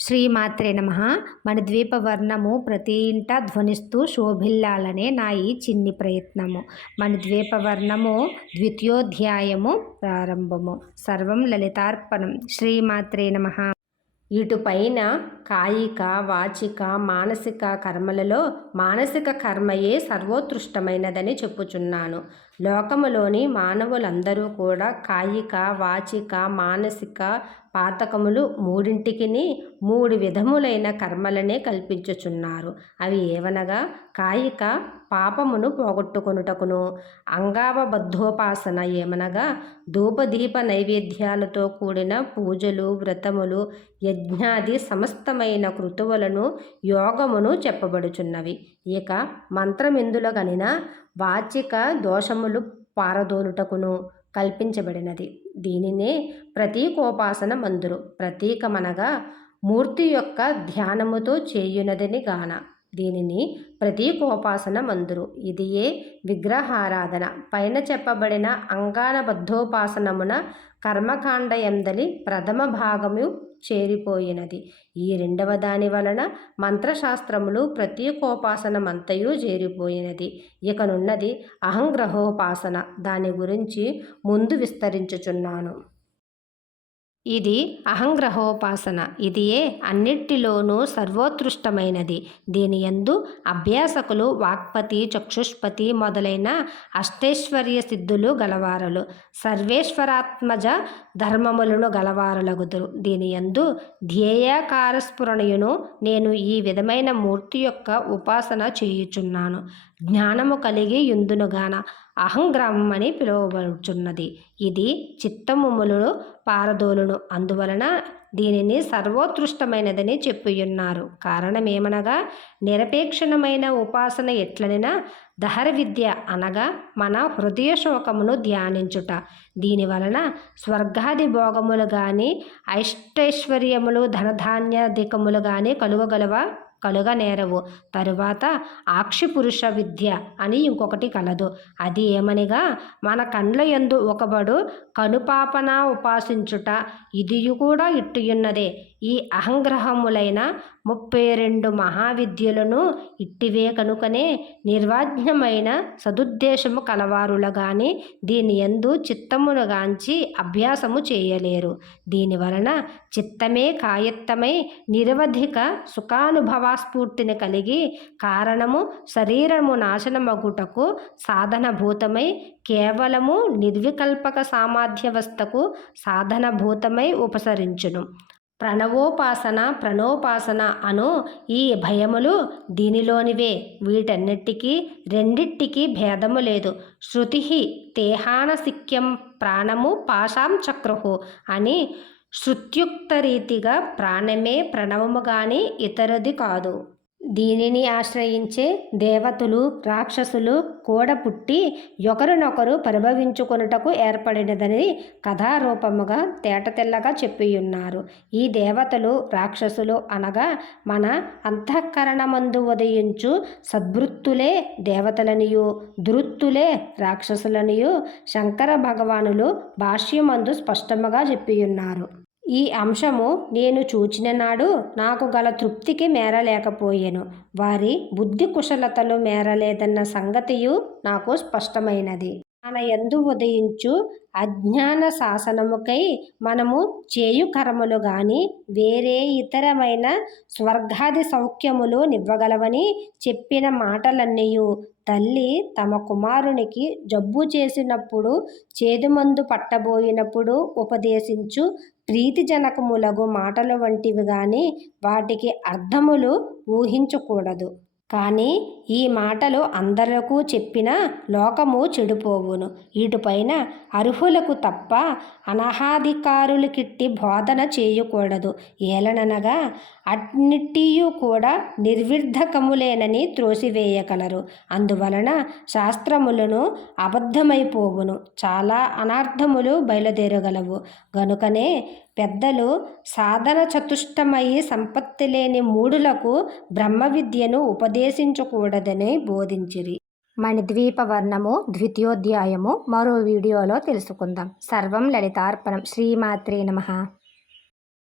శ్రీమాత్రే నమ. మన ద్వీపవర్ణము ప్రతి ఇంట ధ్వనిస్తూ శోభిల్లాలనే నా ఈ చిన్ని ప్రయత్నము. మన ద్వీపవర్ణము ద్వితీయోధ్యాయము ప్రారంభము. సర్వం లలితార్పణం. శ్రీమాత్రే నమ. ఇటుపైన కాయిక వాచిక మానసిక కర్మలలో మానసిక కర్మయే సర్వోత్కృష్టమైనదని చెప్పుచున్నాను. లోకములోని మానవులందరూ కూడా కాయిక వాచిక మానసిక పాతకములు మూడింటికిని మూడు విధములైన కర్మలనే కల్పించుచున్నారు. అవి ఏవనగా? కాయిక పాపమును పోగొట్టుకొనుటకును. అంగావబద్ధోపాసన ఏమనగా? ధూపదీప నైవేద్యాలతో కూడిన పూజలు వ్రతములు యజ్ఞాది సమస్తమైన కృతువులను యోగమును చెప్పబడుచున్నవి. ఇక మంత్రమిందుల గనిన వాచిక దోషములు పారదోలుటకును కల్పించబడినది. దీనినే ప్రతీకోపాసన మందురు ప్రతీకమనగా మూర్తి యొక్క ధ్యానముతో చేయునదని గాన. దీనిని ప్రతీకోపాసన మందురు ఇదియే విగ్రహారాధన. పైన చెప్పబడిన అంగానబద్ధోపాసనమున కర్మకాండయందలి ప్రథమ భాగము చేరిపోయినది. ఈ రెండవ దాని వలన మంత్రశాస్త్రములు ప్రత్యేకోపాసనమంతయు చేరిపోయినది. ఇకనున్నది అహంగ్రహోపాసన. దాని గురించి ముందు విస్తరించుచున్నాను. ఇది అహంగ్రహోపాసన. ఇదియే అన్నిటిలోనూ సర్వోత్కృష్టమైనది. దీని ఎందు అభ్యాసకులు వాక్పతి చక్షుష్పతి మొదలైన అష్టైశ్వర్య సిద్ధులు గలవారలు. సర్వేశ్వరాత్మజ ధర్మములను గలవారలగుదురు. దీని ధ్యేయకార స్ఫురణయును నేను ఈ విధమైన మూర్తి యొక్క ఉపాసన చేయుచున్నాను. జ్ఞానము కలిగి యుందునుగాన అహంగ్రామం పిలువబడుచున్నది. ఇది చిత్తముములను పారదోలును. అందువలన దీనిని సర్వోత్కృష్టమైనదని చెప్పియున్నారు. కారణమేమనగా నిరపేక్షణమైన ఉపాసన ఎట్లనినా? దహర విద్య అనగా మన హృదయ శోకమును ధ్యానించుట. దీనివలన స్వర్గాది భోగములు కానీ ఐష్టైశ్వర్యములు ధనధాన్యాధికములు కానీ కలుగగలవా? కలుగనేరవు తరువాత ఆక్షిపురుష విద్య అని ఇంకొకటి కలదు. అది ఏమనిగా? మన కండ్ల ఎందు ఒకబడు కనుపాపన ఉపాసించుట. ఇది కూడా ఇట్టుయున్నదే. ఈ అహంగ్రహములైన ముప్పై రెండు మహావిద్యలను ఇట్టివే కనుకనే నిర్వాజ్ఞమైన సదుద్దేశము కలవారులగాని దీని ఎందు చిత్తమును గాంచి అభ్యాసము చేయలేరు. దీనివలన చిత్తమే కాయత్తమై నిరవధిక సుఖానుభవాస్ఫూర్తిని కలిగి కారణము శరీరము నాశనమగుటకు సాధనభూతమై కేవలము నిర్వికల్పక సామాధ్యవస్థకు సాధనభూతమై ఉపసరించును. ప్రణవోపాసన ప్రణోపాసన అను ఈ భయములు దీనిలోనివే. వీటన్నిటికీ రెండిటికీ భేదము లేదు. శృతి తేహానసిక్యం ప్రాణము పాశాం చక్రుహు అని శృత్యుక్త రీతిగా ప్రాణమే ప్రణవము కానీ ఇతరది కాదు. దీనిని ఆశ్రయించే దేవతలు రాక్షసులు కూడా పుట్టి ఒకరినొకరు పరిభవించుకొనుటకు ఏర్పడినదని కథారూపముగా తేటతెల్లగా చెప్పియున్నారు. ఈ దేవతలు రాక్షసులు అనగా మన అంతఃకరణమందు ఉదయించు సద్వృత్తులే దేవతలనియు దురుత్తులే రాక్షసులనియు శంకర భగవానులు భాష్యమందు స్పష్టముగా చెప్పియున్నారు. ఈ అంశము నేను చూచిన నాడు నాకు గల తృప్తికి మేరలేకపోయాను. వారి బుద్ధి కుశలతలు మేరలేదన్న సంగతియు నాకు స్పష్టమైనది. మన ఎందు ఉదయించు అజ్ఞాన శాసనముకై మనము చేయు కర్మలు గాని వేరే ఇతరమైన స్వర్గాది సౌఖ్యములు నివ్వగలవని చెప్పిన మాటలన్నీయు. తల్లి తమ కుమారునికి జబ్బు చేసినప్పుడు చేదుమందు పట్టబోయినప్పుడు ఉపదేశించు ప్రీతిజనకములగు మాటలు వంటివి గాని వాటికి అర్థములు ఊహించకూడదు. కానీ ఈ మాటలు అందరకు చెప్పిన లోకము చెడిపోవును. వీటిపైన అర్హులకు తప్ప అనహాధికారులకిట్టి బోధన చేయకూడదు. ఏలననగా అన్నిటియు కూడా నిర్విర్ధకములేనని త్రోసివేయగలరు. అందువలన శాస్త్రములను అబద్ధమైపోవును. చాలా అనార్థములు బయలుదేరగలవు. గనుకనే పెద్దలు సాధన చతుష్టమయి సంపత్తి లేని మూడులకు బ్రహ్మ విద్యను ఉపదేశించకూడదని బోధించిరి. మణిద్వీపవర్ణము ద్వితీయోధ్యాయము. మరో వీడియోలో తెలుసుకుందాం. సర్వం లలితార్పణం. శ్రీమాత్రే నమ.